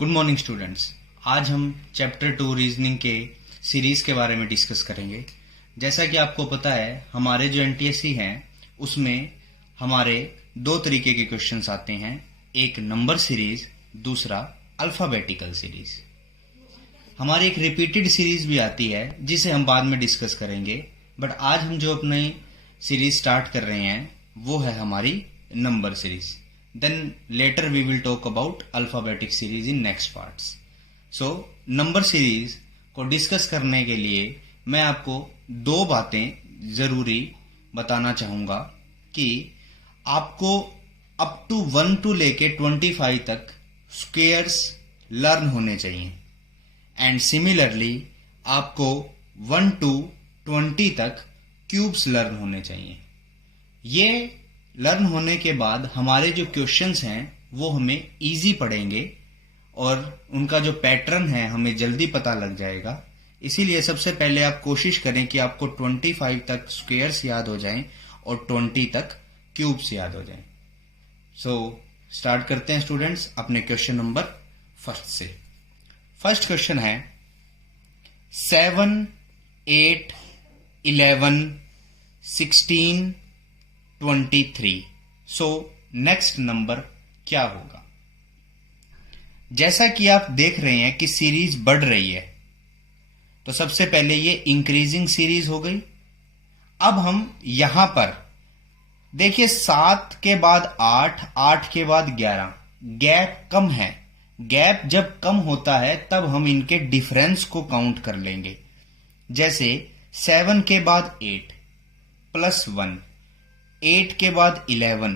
Good morning students. आज हम chapter 2 reasoning के सीरीज के बारे में डिस्कस करेंगे। जैसा कि आपको पता है, हमारे जो एनटीएससी हैं उसमें हमारे दो तरीके के क्वेश्चंस आते हैं, एक नंबर सीरीज, दूसरा अल्फाबेटिकल सीरीज। हमारी एक रिपीटेड सीरीज भी आती है जिसे हम बाद में डिस्कस करेंगे, बट आज हम जो अपनी सीरीज स्टार्ट कर रहे हैं वो है हमारी number series. Then later we will talk about alphabetic series in next parts. So number series को डिस्कस करने के लिए मैं आपको दो बातें जरूरी बताना चाहूंगा कि आपको अप टू 1 to लेके 25 तक स्क्वेयर्स लर्न होने चाहिए एंड सिमिलरली आपको 1 to 20 तक क्यूब्स लर्न होने चाहिए। ये लर्न होने के बाद हमारे जो क्वेश्चंस हैं वो हमें इजी पड़ेंगे और उनका जो पैटर्न है हमें जल्दी पता लग जाएगा। इसीलिए सबसे पहले आप कोशिश करें कि आपको 25 तक स्क्वेयर्स याद हो जाएं और 20 तक क्यूब्स याद हो जाएं। सो स्टार्ट करते हैं स्टूडेंट्स अपने क्वेश्चन नंबर फर्स्ट से। फर्स्ट क्वेश्चन है 7, 8, 11, 16, 23। सो नेक्स्ट नंबर क्या होगा? जैसा कि आप देख रहे हैं कि सीरीज बढ़ रही है, तो सबसे पहले ये इंक्रीजिंग सीरीज हो गई। अब हम यहां पर देखिए 7 के बाद 8, 8 के बाद 11, गैप कम है। गैप जब कम होता है तब हम इनके डिफरेंस को काउंट कर लेंगे। जैसे 7 के बाद 8 प्लस 1, 8 के बाद 11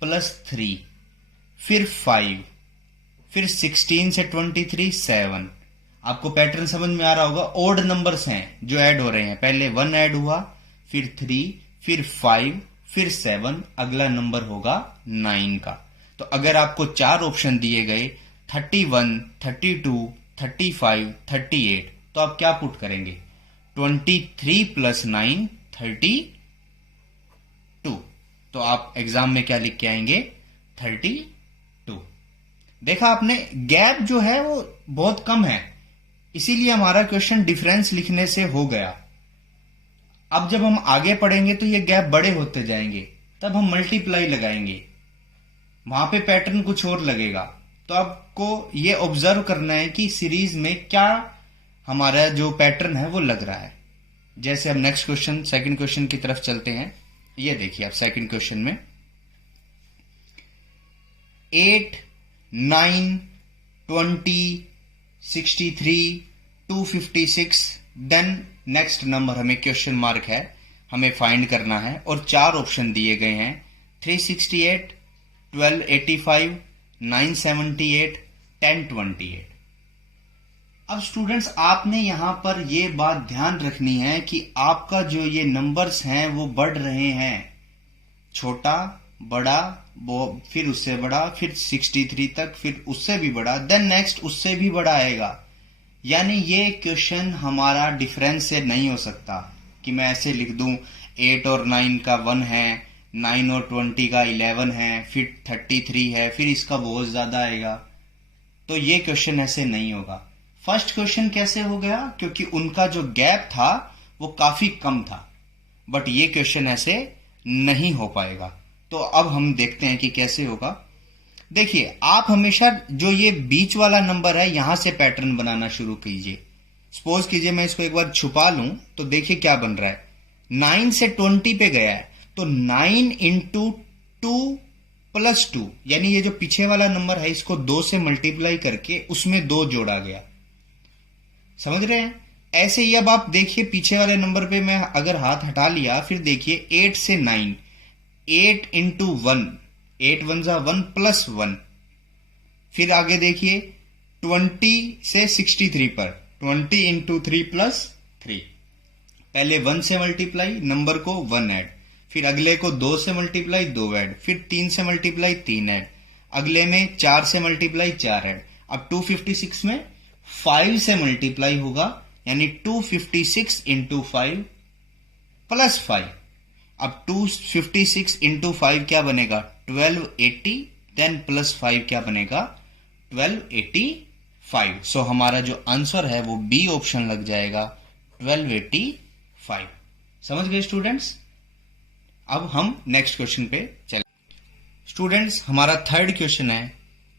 प्लस 3, फिर 5, फिर 16 से 23 7। आपको पैटर्न समझ में आ रहा होगा। ओड नंबर्स हैं जो ऐड हो रहे हैं। पहले 1 ऐड हुआ, फिर 3, फिर 5, फिर 7, अगला नंबर होगा 9 का। तो अगर आपको 4 ऑप्शन दिए गए 31, 32, 35, 38, तो आप क्या पुट करेंगे? 23 प्लस 9 32। तो आप एग्जाम में क्या लिख के आएंगे? 32। देखा आपने, गैप जो है वो बहुत कम है, इसीलिए हमारा क्वेश्चन डिफरेंस लिखने से हो गया। अब जब हम आगे पढ़ेंगे तो ये गैप बड़े होते जाएंगे, तब हम मल्टीप्लाई लगाएंगे, वहां पे पैटर्न कुछ और लगेगा। तो आपको ये ऑब्जर्व करना है कि सीरीज में क्या हमारा जो पैटर्न है वो लग रहा है। जैसे हम नेक्स्ट क्वेश्चन, सेकंड क्वेश्चन की तरफ चलते हैं। ये देखिए आप सेकंड क्वेश्चन में 8, 9, 20, 63, 256, देन नेक्स्ट नंबर हमें क्वेश्चन मार्क है, हमें फाइंड करना है और 4 ऑप्शन दिए गए हैं 368, 1285, 978, 1028। अब स्टूडेंट्स आपने यहां पर यह बात ध्यान रखनी है कि आपका जो ये नंबर्स हैं वो बढ़ रहे हैं, छोटा बड़ा, फिर उससे बड़ा, फिर 63 तक, फिर उससे भी बड़ा, देन नेक्स्ट उससे भी बड़ा आएगा। यानी ये क्वेश्चन हमारा डिफरेंस से नहीं हो सकता कि मैं ऐसे लिख दूं 8 और 9 का 1 है, 9 और 20 का 11 है, फिर 33 है, फिर इसका बहुत ज्यादा आएगा। तो ये क्वेश्चन ऐसे नहीं होगा। फर्स्ट क्वेश्चन कैसे हो गया? क्योंकि उनका जो गैप था वो काफी कम था, बट ये क्वेश्चन ऐसे नहीं हो पाएगा। तो अब हम देखते हैं कि कैसे होगा। देखिए आप हमेशा जो ये बीच वाला नंबर है यहां से पैटर्न बनाना शुरू कीजिए। सपोज कीजिए मैं इसको एक बार छुपा लूं तो देखिए क्या बन रहा है। 9 से 20 पे गया है, तो 9 इंटू 2 प्लस 2, यानी ये जो पीछे वाला नंबर है इसको 2 से मल्टीप्लाई करके उसमें 2 जोड़ा गया। समझ रहे हैं? ऐसे ही अब आप देखिए पीछे वाले नंबर पे मैं अगर हाथ हटा लिया, फिर देखिए 8 से 9, 8 इंटू 1, 8 1 जा 1 प्लस 1, फिर आगे देखिए 20 से 63 पर 20 इंटू 3 प्लस 3। पहले 1 से मल्टीप्लाई, नंबर को 1 ऐड, फिर अगले को 2 से मल्टीप्लाई 2 ऐड, फिर 3 से मल्टीप्लाई 3 ऐड, अगले में 4 से मल्टीप्लाई 4 ऐड। अब 256 में 5 से मल्टीप्लाई होगा, यानी 256 इंटू 5 प्लस 5। अब 256 इंटू 5 क्या बनेगा? 1280, देन प्लस 5 क्या बनेगा? 1282। 5। सो हमारा जो आंसर है वो बी ऑप्शन लग जाएगा 1285। समझ गए स्टूडेंट्स? अब हम नेक्स्ट क्वेश्चन पे चले। स्टूडेंट्स, हमारा थर्ड क्वेश्चन है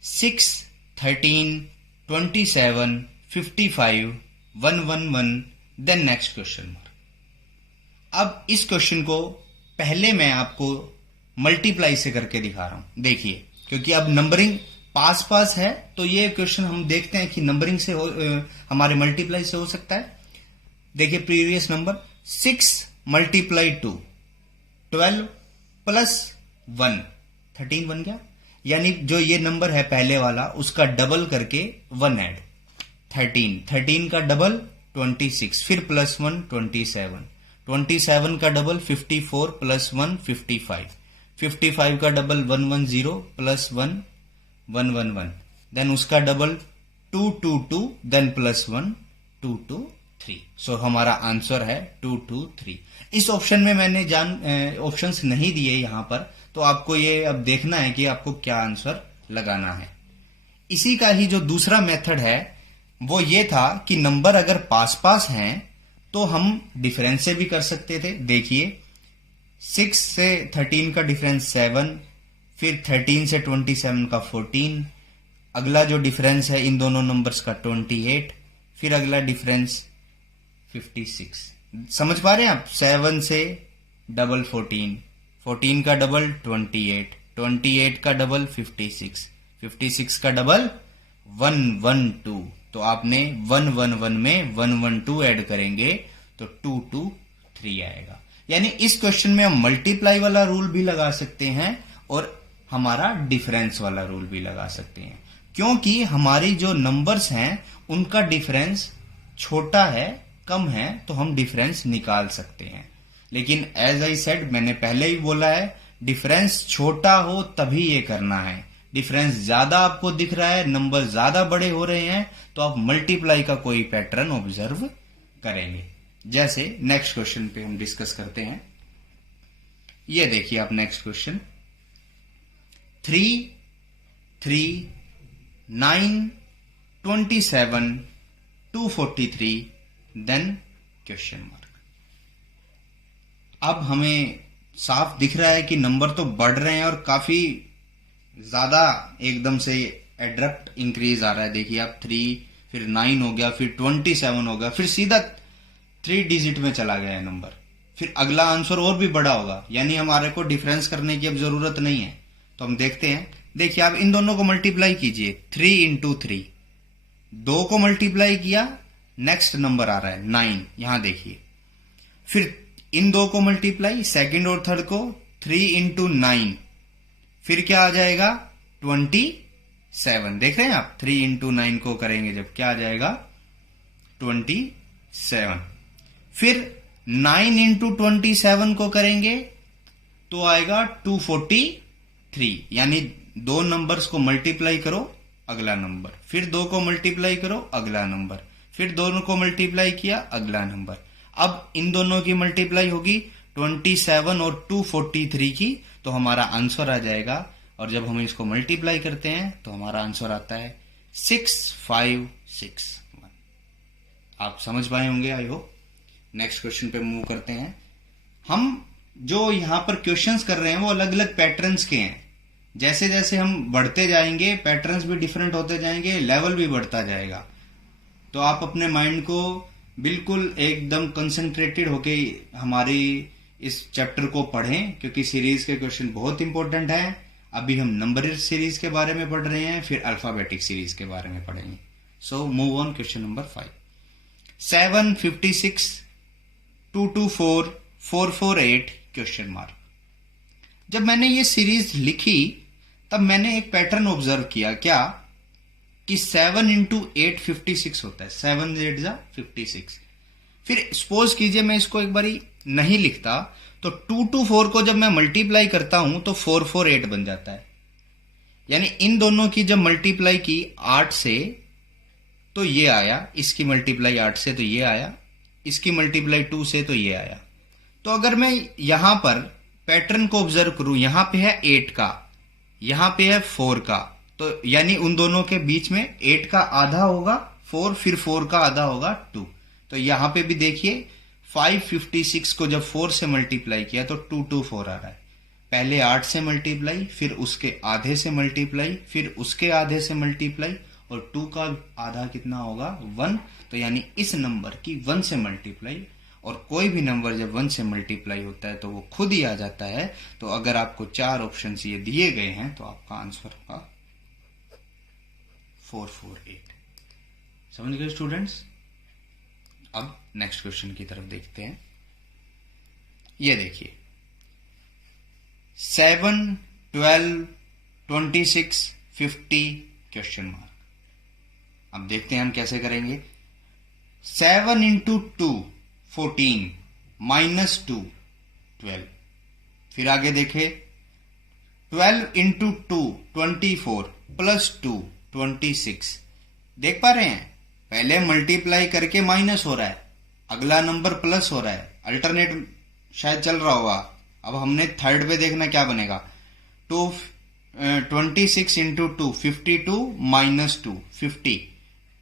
6, 13, 27, 55, 111, देन नेक्स्ट क्वेश्चन मार्क। अब इस क्वेश्चन को पहले मैं आपको मल्टीप्लाई से करके दिखा रहा हूं। देखिए, क्योंकि अब नंबरिंग पास पास है तो ये क्वेश्चन हम देखते हैं कि नंबरिंग से हमारे मल्टीप्लाई से हो सकता है। देखिए प्रीवियस नंबर 6 मल्टीप्लाई 2 12 प्लस 1 13 बन गया, यानी जो ये नंबर है पहले वाला उसका डबल करके 1 ऐड 13 का डबल 26, फिर प्लस 1 27 का डबल 54 प्लस 1 55 का डबल 110 प्लस 1 111, देन उसका डबल 222, देन प्लस 1 223। सो हमारा आंसर है 223। इस ऑप्शन में मैंने ऑप्शंस नहीं दिए यहां पर, तो आपको ये अब देखना है कि आपको क्या आंसर लगाना है। इसी का ही जो दूसरा मेथड है वो ये था कि नंबर अगर पास पास हैं तो हम डिफरेंस से भी कर सकते थे। देखिए 6 से 13 का डिफरेंस 7, फिर 13 से 27 का 14, अगला जो डिफरेंस है इन दोनों नंबर्स का 28, फिर अगला डिफरेंस 56। समझ पा रहे हैं आप? 7 से डबल 14 का डबल 28 का डबल 56 का डबल 112। तो आपने 111 में 112 ऐड करेंगे तो 223 आएगा। यानी इस क्वेश्चन में हम मल्टीप्लाई वाला रूल भी लगा सकते हैं और हमारा डिफरेंस वाला रूल भी लगा सकते हैं, क्योंकि हमारी जो नंबर्स हैं उनका डिफरेंस छोटा है, कम है, तो हम डिफरेंस निकाल सकते हैं। लेकिन एज आई सेड, मैंने पहले ही बोला है, डिफरेंस छोटा हो तभी ये करना है। डिफरेंस ज्यादा आपको दिख रहा है, नंबर ज्यादा बड़े हो रहे हैं, तो आप मल्टीप्लाई का कोई पैटर्न ऑब्जर्व करेंगे। जैसे नेक्स्ट क्वेश्चन पे हम डिस्कस करते हैं। ये देखिए आप next question 3, 3, 9, 27, 243, then question mark. अब हमें साफ दिख रहा है कि नंबर तो बढ़ रहे हैं और काफी ज्यादा एकदम से एड्रप्ट इंक्रीज आ रहा है। देखिए आप 3, फिर 9 हो गया, फिर 27 हो गया, फिर सीधा 3 डिजिट में चला गया है नंबर। फिर अगला आंसर और भी बड़ा होगा, यानी हमारे को डिफरेंस करने की अब जरूरत नहीं है। तो हम देखते हैं। देखिए आप इन दोनों को मल्टीप्लाई कीजिए, 3 इंटू 3, 2 को मल्टीप्लाई किया, नेक्स्ट नंबर आ रहा है 9, यहां देखिए। फिर इन 2 को मल्टीप्लाई, सेकंड और थर्ड को, 3 इंटू 9, फिर क्या आ जाएगा 27। देख रहे हैं आप, 3 इंटू 9 को करेंगे जब, क्या आ जाएगा 27। फिर 9 इंटू 27 को करेंगे तो आएगा 243, यानी 2 नंबर्स को मल्टीप्लाई करो, अगला नंबर, फिर 2 को मल्टीप्लाई करो, अगला नंबर, फिर दोनों को मल्टीप्लाई किया, अगला नंबर। अब इन दोनों की मल्टीप्लाई होगी 27 और 243 की, तो हमारा आंसर आ जाएगा। और जब हम इसको मल्टीप्लाई करते हैं तो हमारा आंसर आता है 6561। आप समझ पाए होंगे आई होप। नेक्स्ट क्वेश्चन पे मूव करते हैं। हम जो यहां पर क्वेश्चंस कर रहे हैं वो अलग अलग पैटर्न्स के हैं। जैसे जैसे हम बढ़ते जाएंगे पैटर्न्स भी डिफरेंट होते जाएंगे, लेवल भी बढ़ता जाएगा। तो आप अपने माइंड को बिल्कुल एकदम कंसंट्रेटेड होके हमारी इस चैप्टर को पढ़ें, क्योंकि सीरीज के क्वेश्चन बहुत इंपॉर्टेंट है। अभी हम नंबर सीरीज के बारे में पढ़ रहे हैं, फिर अल्फाबेटिक सीरीज के बारे में पढ़ेंगे। So move on question number 5। 7, 56, 224, 448 question mark. जब मैंने ये सीरीज लिखी तब मैंने एक पैटर्न ऑब्जर्व किया, क्या कि 7 इंटू 8 56 होता है। 7 8 जा 56। फिर सपोज कीजिए मैं इसको एक बारी नहीं लिखता तो 2 to 4 को जब मैं मल्टीप्लाई करता हूं तो 448 बन जाता है। यानी इन दोनों की जब मल्टीप्लाई की 8 से तो ये आया, इसकी मल्टीप्लाई 8 से तो ये आया, इसकी मल्टीप्लाई 2 से तो ये आया। तो अगर मैं यहां पर पैटर्न को ऑब्जर्व करूं, यहां पे है 8 का, यहां पे है 4 का, तो तो यानी उन दोनों के बीच में 8 का आधा होगा 4, फिर 4 का आधा होगा 2। तो यहां पे भी देखिए 556 को जब 4 से मल्टीप्लाई किया तो 224 आ रहा है। पहले 8 से मल्टीप्लाई, फिर उसके आधे से मल्टीप्लाई, फिर उसके आधे से मल्टीप्लाई, और 2 का आधा कितना होगा 1। तो यानी इस नंबर की 1 से मल्टीप्लाई, और कोई भी नंबर जब 1 से मल्टीप्लाई होता है तो वो खुद ही आ जाता है। तो अगर आपको 4 ऑप्शन ये दिए गए हैं तो आपका आंसर होगा 448। समझ गए स्टूडेंट्स? अब नेक्स्ट क्वेश्चन की तरफ देखते हैं। ये देखिए 7, 12, 26, 50 क्वेश्चन मार्क। अब देखते हैं हम कैसे करेंगे। 7 इंटू 2 14 माइनस 2 12। फिर आगे देखे 12 इंटू 2 24 प्लस 2 26। देख पा रहे हैं, पहले मल्टीप्लाई करके माइनस हो रहा है, अगला नंबर प्लस हो रहा है, अल्टरनेट शायद चल रहा होगा। अब हमने थर्ड पे देखना क्या बनेगा। 26 इंटू 2 52 माइनस 2 50।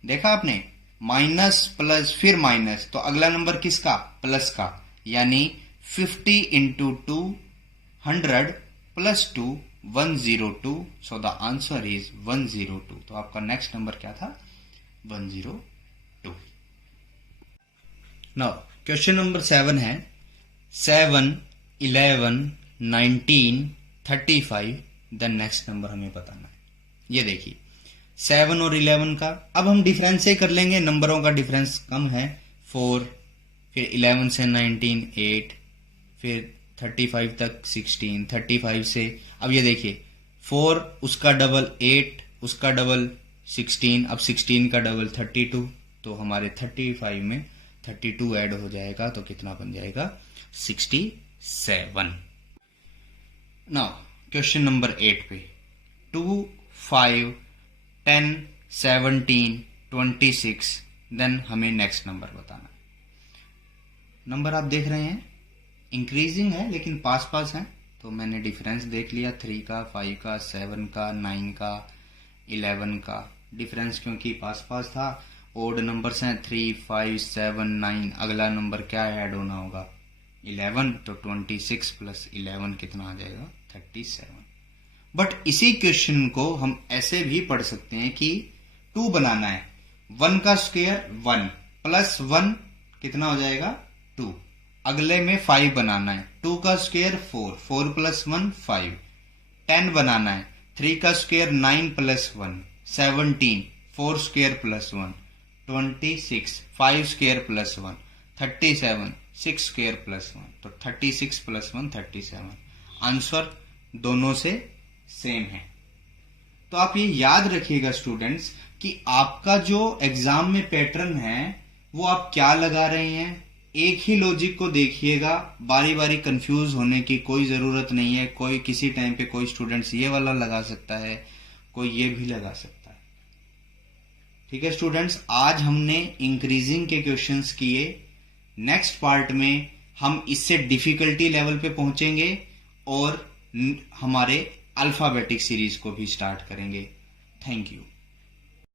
देखा आपने, माइनस प्लस फिर माइनस, तो अगला नंबर किसका, प्लस का, यानी 50 into 2 100 plus 2 102। So the answer is 102। तो आपका नेक्स्ट नंबर क्या था, 102। नाउ क्वेश्चन नंबर 7 है 7, 11, 19, 35। देन नेक्स्ट नंबर हमें बताना है। ये देखिए 7 और 11 का अब हम डिफरेंस से कर लेंगे, नंबरों का डिफरेंस कम है 4, फिर 11 से 19 8, फिर 35 तक 16, 35 से अब ये देखिए 4 उसका डबल 8, उसका डबल 16, अब 16 का डबल 32। तो हमारे 35 में 32 ऐड हो जाएगा तो कितना बन जाएगा 67। नाउ क्वेश्चन नंबर 8 पे 2, 5, 10, 17, 26। देन हमें नेक्स्ट नंबर बताना है। नंबर आप देख रहे हैं इंक्रीजिंग है लेकिन पास पास है, तो मैंने डिफरेंस देख लिया 3 का, 5 का, 7 का, 9 का, 11 का। डिफरेंस क्योंकि पास पास था, ओड नंबर्स हैं 3, 5, 7, 9। अगला नंबर क्या ऐड होना होगा 11, तो 26 प्लस 11 कितना आ जाएगा 37। बट इसी क्वेश्चन को हम ऐसे भी पढ़ सकते हैं कि 2 बनाना है, 1 का स्क्वायर 1 प्लस 1 कितना हो जाएगा 2। अगले में 5 बनाना है, 2 का स्क्वायर 4, 4 प्लस 1 5। 10 बनाना है, 3 का square 9 plus 1 17, 4 square plus 1 26, 5 square plus 1 37, 6 square plus 1। तो 36 प्लस 1 37। आंसर दोनों से सेम है। तो आप ये याद रखिएगा स्टूडेंट्स कि आपका जो एग्जाम में पैटर्न है वो आप क्या लगा रहे हैं, एक ही लॉजिक को देखिएगा, बारी बारी कंफ्यूज होने की कोई जरूरत नहीं है। कोई किसी टाइम पे कोई स्टूडेंट्स ये वाला लगा सकता है, कोई ये भी लगा सकता है। ठीक है स्टूडेंट्स, आज हमने इंक्रीजिंग के क्वेश्चंस किए। नेक्स्ट पार्ट में हम इससे डिफिकल्टी लेवल पे पहुंचेंगे और हमारे अल्फाबेटिक सीरीज को भी स्टार्ट करेंगे। Thank you.